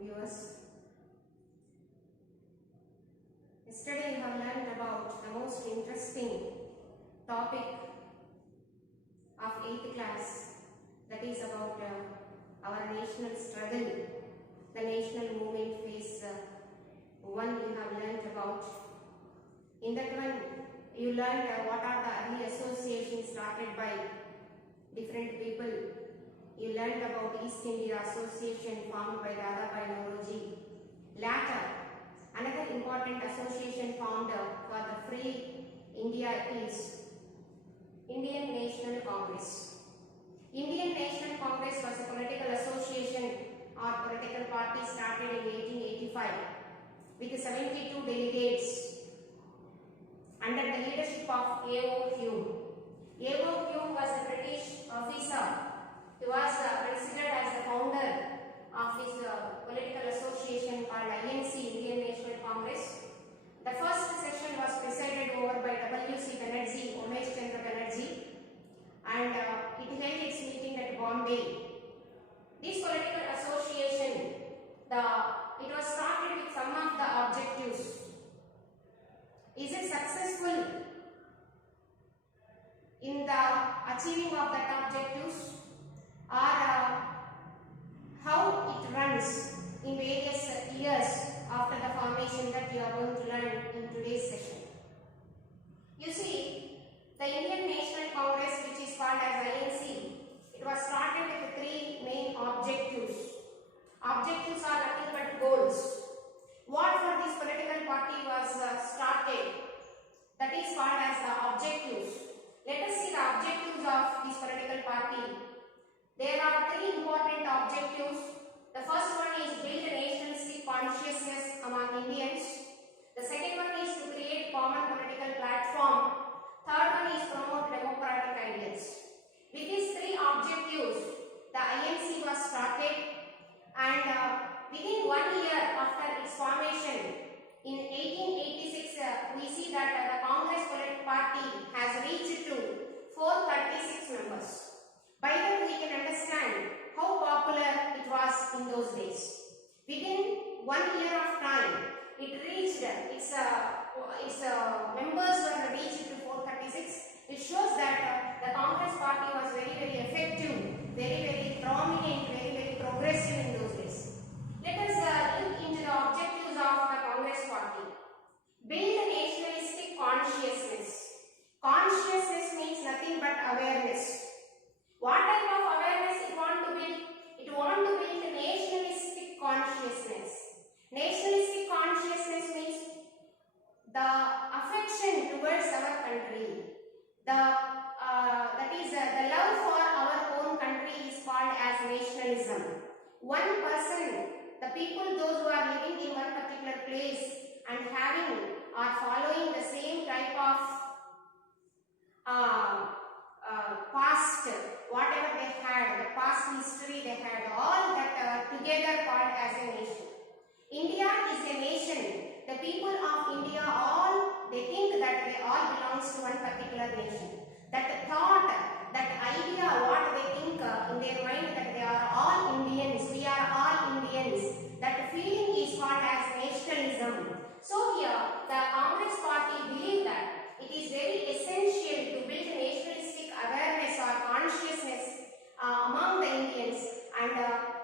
viewers. Yesterday we have learned about the most interesting topic of 8th class, that is about our national struggle, the national movement phase 1 you have learned about. In that one you learned what are the early associations started by different people. You learned about East India Association formed by Dadabhai Naoroji. Later, another important association formed for the free India is Indian National Congress. Indian National Congress was a political association or political party started in 1885 with 72 delegates under the leadership of A.O. Hume. A.O. Hume was a British officer. He was considered as the founder of his political association called INC, Indian National Congress. The first session was presided over by W.C. Banerjee, Umesh Chandra Banerjee, and it held its meeting at Bombay. This political association, it was started with some of the objectives. Is it successful in the achieving of that objectives, or how it runs in various years after the formation that you are going to learn in today's session. You see, the Indian National Congress, which is called as INC, it was started with 3 main objectives. Objectives are nothing but goals. What for this political party was started, that is called as the objectives. Let us see the objectives of this political party. There are 3 important objectives. The first one is build a nationalistic consciousness among Indians. The second one is to create common political platform. Third one is promote democratic ideals. With these 3 objectives, the INC was started, and within 1 year after its formation, in 1886, we see that the Congress political party has reached to 436 members. By that we can understand how popular it was in those days. Within 1 year of time, it reached its members were reached to 436. It shows that the Congress party was very, very effective, very, very prominent, very, very progressive in those days. Let us look into the objectives of the Congress party. Build a nationalistic consciousness. Consciousness means nothing but awareness. What type of awareness it want to build? It want to build a nationalistic consciousness. Nationalistic consciousness means the affection towards our country. That is the love for our own country is called as nationalism. One person, the people, those who are living in one particular place and having or following the same type of past, whatever they had, the past history they had, all that together called as a nation. India is a nation. The people of India, all they think that they all belongs to one particular nation. That thought, that idea, what they think in their mind, that they are all Indians, we are all Indians, that feeling is called as nationalism. So here, the Congress party believe that it is very essential to build a nationalistic awareness or consciousness among the Indians, and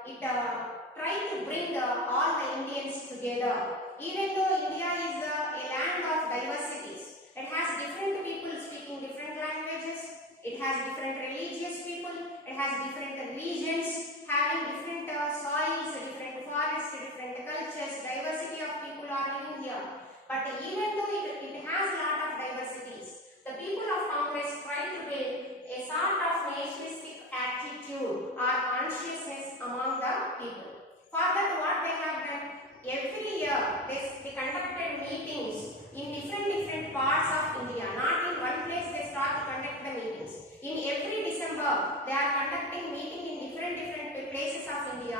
it try to bring all the Indians together. Even though India is a land of diversities, it has different people speaking different languages, it has different religious people, it has different regions having different soils, different forests, different cultures, diversity of people are living here. But even though it has a lot of diversities, the people of Congress try to build a sort of nationalistic attitude or consciousness among the people. Further, what they have done, every year they conducted meetings in different parts of India. Not in one place they start to conduct the meetings. In every December, they are conducting meeting in different places of India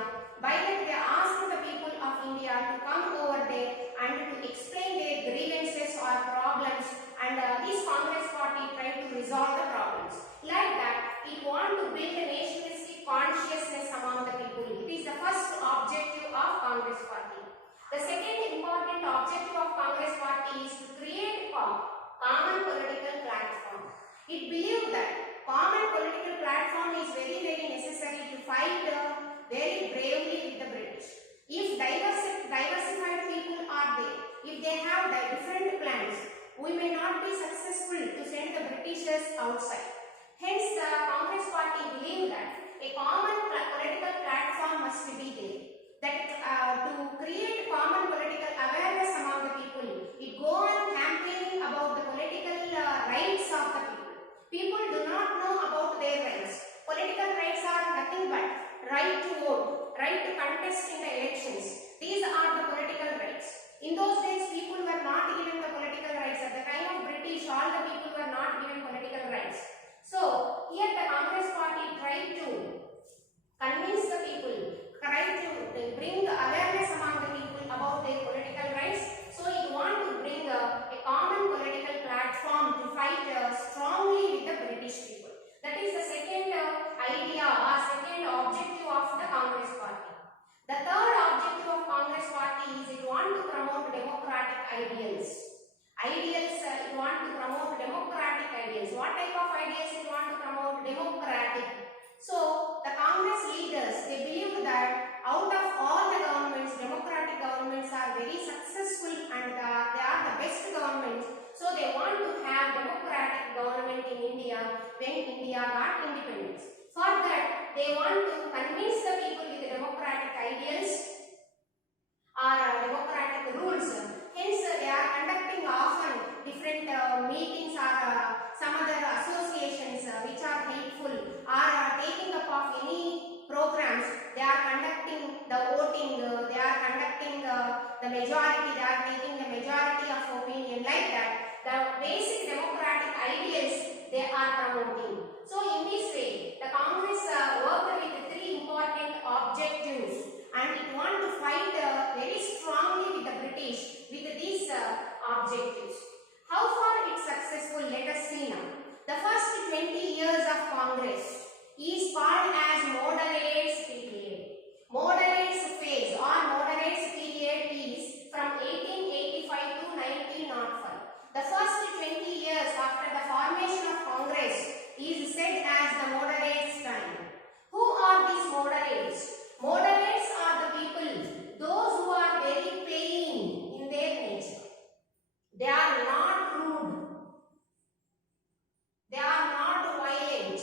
not know about their rights. Political rights are nothing but right to vote, right to contest in the elections. These are the political rights. In those days, people were not given the political rights. At the time of British, all the people were not given political rights. So, here the Congress party tried to convince the people, tried to bring awareness among the people about their political rights. So, it want to bring a common political platform to fight strongly with the British people. That is the second idea or second objective of the Congress party. The third objective of Congress party is it want to promote democratic ideals. It want to promote democratic ideals. What type of ideas it want to promote? Democratic. So, the Congress leaders, they believed that out of all the governments, democratic governments are very successful and they are the best governments. So, they want to have democratic government in India when India got independence. For that, they want to convince the people with democratic ideals or democratic rules. Hence, they are conducting often different meetings or some other associations which are helpful or taking up of any programs. They are conducting the voting, they are conducting the majority, they are taking the majority of opinion like that. The basic democratic ideals they are promoting. So, in this way, the Congress worked with three important objectives and it want to fight very strongly with the British with these objectives. How far it's successful, let us see now. The first 20 years of Congress is called as Moderates period. Moderates phase or Moderates period is from 1885 to 1905. The first 20 years after the formation of Congress is said as the Moderates time. Who are these Moderates? Moderates are the people, those who are very plain in their nature. They are not rude. They are not violent.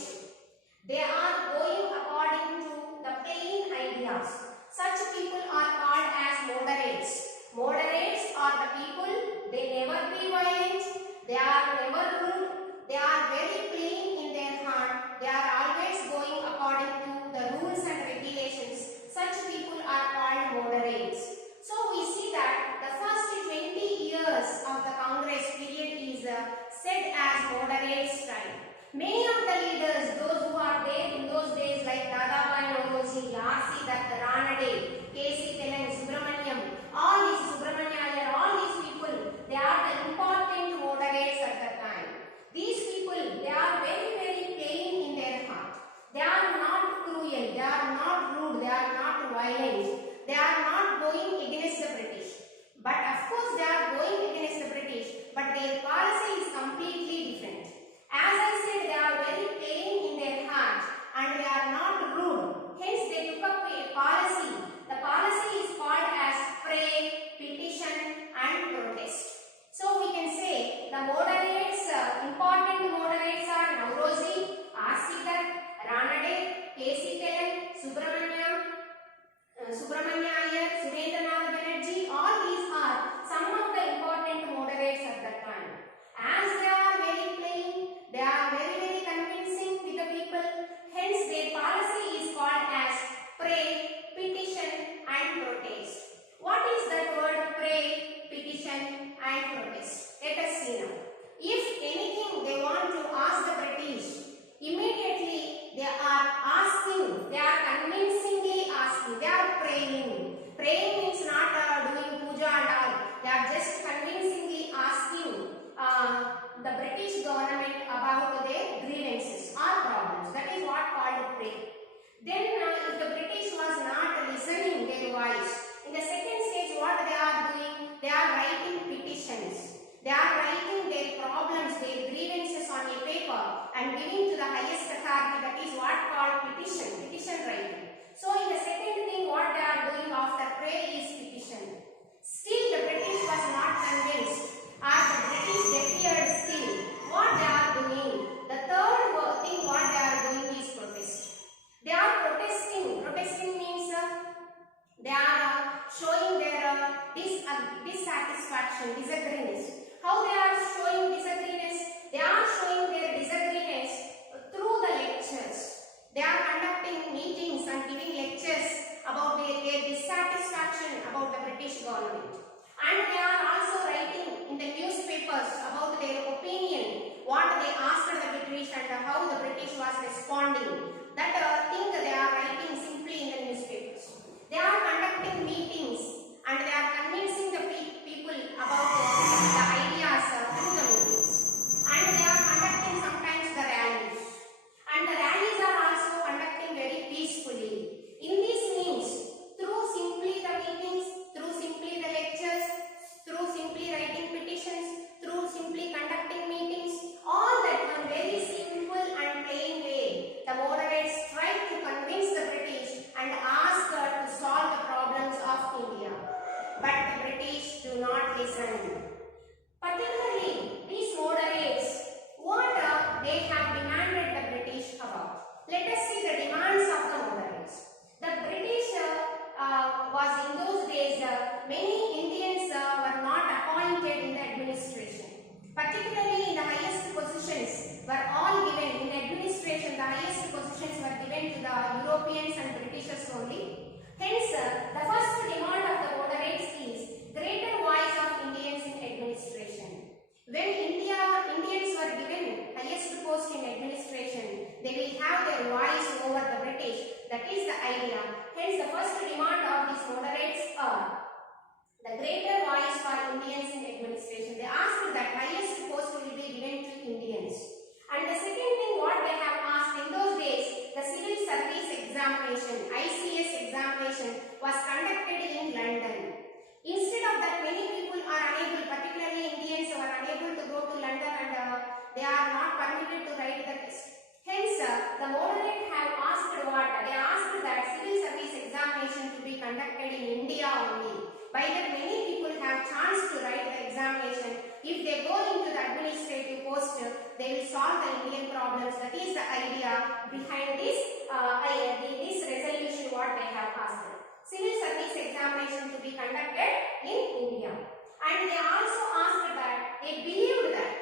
They are going according to the plain ideas. Such people are called as moderates. Moderates are the people, they never be violent, they are never rude, they are very plain in their heart, they are always going according to the rules and regulations. Such people are called moderates. So we see that the first 20 years of the Congress period is said as moderates time. Many of the leaders, those who are there in those days like Dadabhai Naoroji, R.C. Dutt, Ranade, K.C. Telang, Subramaniam, all these people, they are the important moderates at the time. These people, they are very, very plain in their heart. They are not cruel, they are not rude, they are not violent, they are not going against the British. But of course, they are going against the British, but their policy is completely different. As I said, they are very plain in their heart and they are not rude. Hence, they took up a policy. The policy is called as pray, petition and protest. So, we can say the moderates, important moderates are Naoroji, R.C. Dutt, Ranade, K.C. Telang, Subramanya Iyer, Surendranath Banerjee. All these are some of the important moderates at that time. As they are very plain, they are very, very convincing with the people. Hence, their policy is called as pray, petition and protest. What is that word pray, petition and protest? Let us see now. If anything they want to ask the British, immediately they are asking, they are convincingly asking, they are praying. Praying means not doing puja and all. They are just convincingly asking the British government about their grievances or problems. That is what called pray. Then if the British was not listening their voice, in the second stage what they are doing? They are writing petitions. They are writing their problems, their grievances on a paper and giving to the highest authority. That is what called petition writing. So in the second thing what they are doing after prayer is petition. Still the British was not convinced. As the British appeared still, what they are doing? The third thing what they are doing is protest. They are protesting. Protesting means they are showing their dissatisfaction, disagreements. How they are showing disagreements? They are showing their disagreements They are conducting meetings and giving lectures about their dissatisfaction about the British government. And they are also writing in the newspapers about their opinion, what they asked the British and how the British was responding. That thing they are writing simply in the newspapers. They are conducting meetings and they are convincing the people about the ideas through the meetings. And they are conducting sometimes the rallies. And the rallies are also conducting very peacefully. In these means, through simply the meetings, through simply the lectures, through simply writing petitions, through simply conducting meetings, all that one very simple and plain way, the moderates tried to convince the British and ask her to solve the problems of India. But the British do not listen. Particularly, these moderates, what they have demanded the British about. Let us see the demands of the moderates. The British was in those days, many Indians were not appointed in the administration. Particularly in the highest positions were all given, in administration the highest positions were given to the Europeans and Britishers only. Hence, the first demand of the moderates is greater voice of Indians in administration. When Indians were given highest post in administration, they will have their voice over the British. That is the idea. Hence, the first demand of these moderates are the greater voice for Indians in administration. They asked that highest post will be given to Indians. And the second thing what they have asked in those days, the civil service examination, ICS examination was conducted in London. Instead of that, many people are unable, particularly Indians are unable to go to London and they are not permitted to write the test. Hence, the moderate have asked what? They asked that civil service examination to be conducted in India only. By that, many people have chance to write the examination. If they go into the administrative post, they will solve the Indian problems. That is the idea behind this resolution what they have asked. Civil service examination to be conducted in India. And they also asked that, they believed that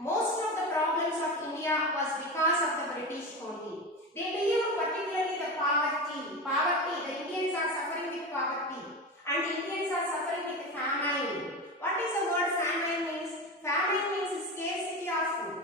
most of the problems of India was because of the British only. They believed particularly the poverty. The Indians are suffering with poverty. And Indians are suffering with famine. What is the word famine means? Famine means scarcity of food.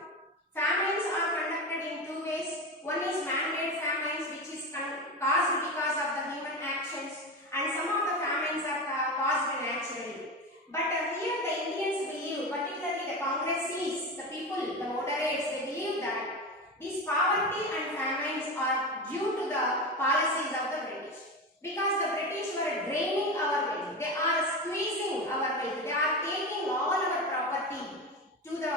Famines are conducted in two ways. One is man-made famines, which is caused because of the human actions, and some of the famines are caused naturally. But here the Indians believe, particularly the Congressees, the people, the moderates, they believe that these poverty and famines are due to the policies of the British. Because the British were draining our wealth, they are squeezing our wealth, they are taking all our property to the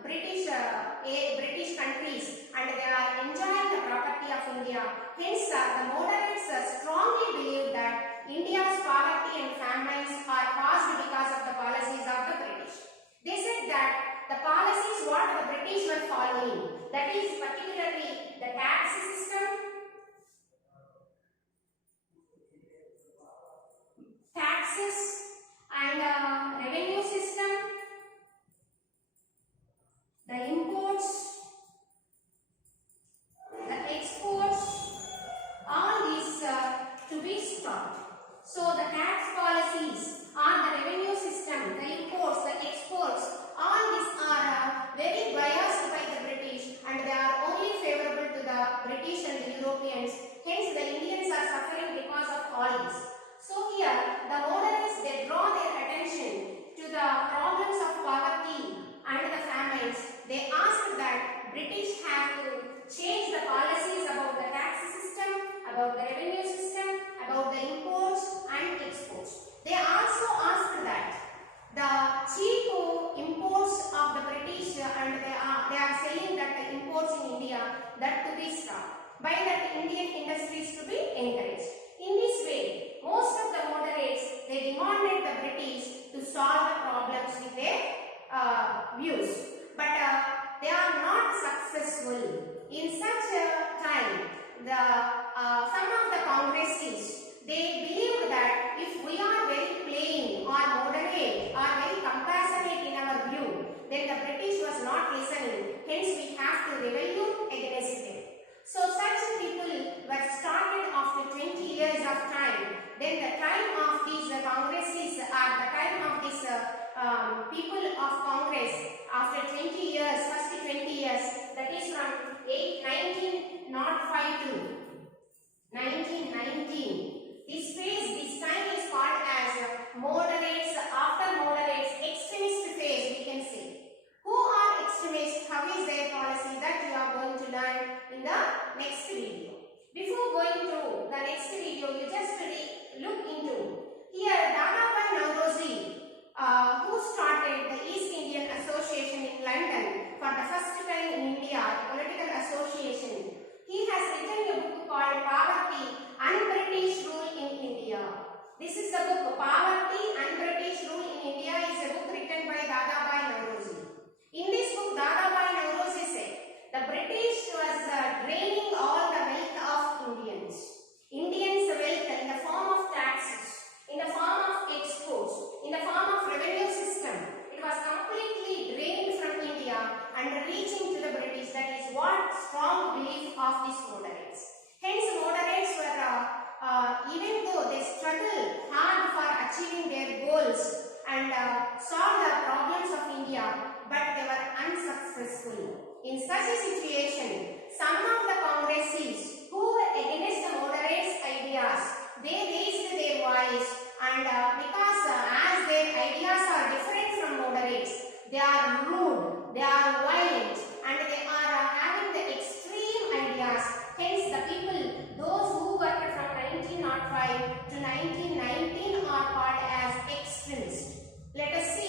British countries and they are enjoying the property of India. Hence, the moderates strongly believe that India's poverty and famines are caused because of the policies of the British. They said that the policies what the British were following, that is particularly the tax system, taxes and revenue system, the imports, the exports, all these to be stopped. So the tax policies or the revenue system, the imports, the exports, all these are very biased by the British and they are only favorable to the British and the Europeans. Hence the Indians are suffering because of all this. So here the moderates, they draw their attention to the problems of poverty and the famines. They ask that British have to change the policies about the tax system, about the revenue system, about the imports and exports. They also ask that the cheap imports of the British and they are selling that the imports in India, that to be stopped. By that Indian industries to be encouraged. In this way, most of the moderates, they demanded the British to solve the problems with their views. But they are not successful. In such a time, some of the Congressees, they believed that if we are very plain or moderate or very compassionate in our view, then the British was not listening. Hence, we have to rebel against them. So, such people of Congress after 20 years, first 20 years, that is from 1905 to 1919. This phase, this time is called as moderates, after moderates, extremist phase we can say. Who are extremists? How is their policy? That you are going to learn in the next video. Before going to the next video, you just look into here Dadabhai Naorozi, who started the East Indian Association in London for the first time in India, a political association. He has written a book called Poverty and British Rule in India. This is the book Poverty and British Rule in India is a book written by Dadabhai Naorozi. In this book, Dadabhai Naorozi said the British was draining all the wealth of Indians. Indians' wealth in the form of taxes, in the form of exports, in the form of revenue system. It was completely drained from India and reaching to the British. That is what strong belief of these moderates. Hence, moderates were, even though they struggled hard for achieving their goals and solve the problems of India, but they were unsuccessful. In such a situation, some of the Congressives who were against the moderates' ideas, they raised their voice, and because as their ideas are different from moderates, they are rude, they are violent, and they are having the extreme ideas. Hence, the people, those who worked from 1905 to 1919 are called as extremists. Let us see